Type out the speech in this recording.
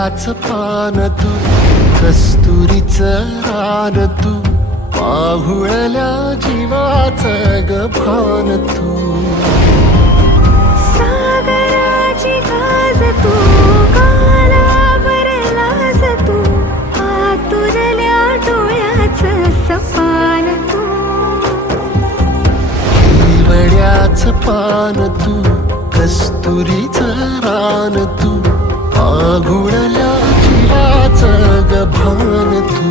केवड्याच पान तू, कस्तुरीचं रान तू, पाहुळल्या जीवाचं ग भान तू. सागराची गाज तू, कालावरलास तू, आतुरल्या डोळ्याचं सपान तू. केवड्याच पान तू, कस्तुरीचं रान तू, पाहुळल्या जीवाचं ग भान तू.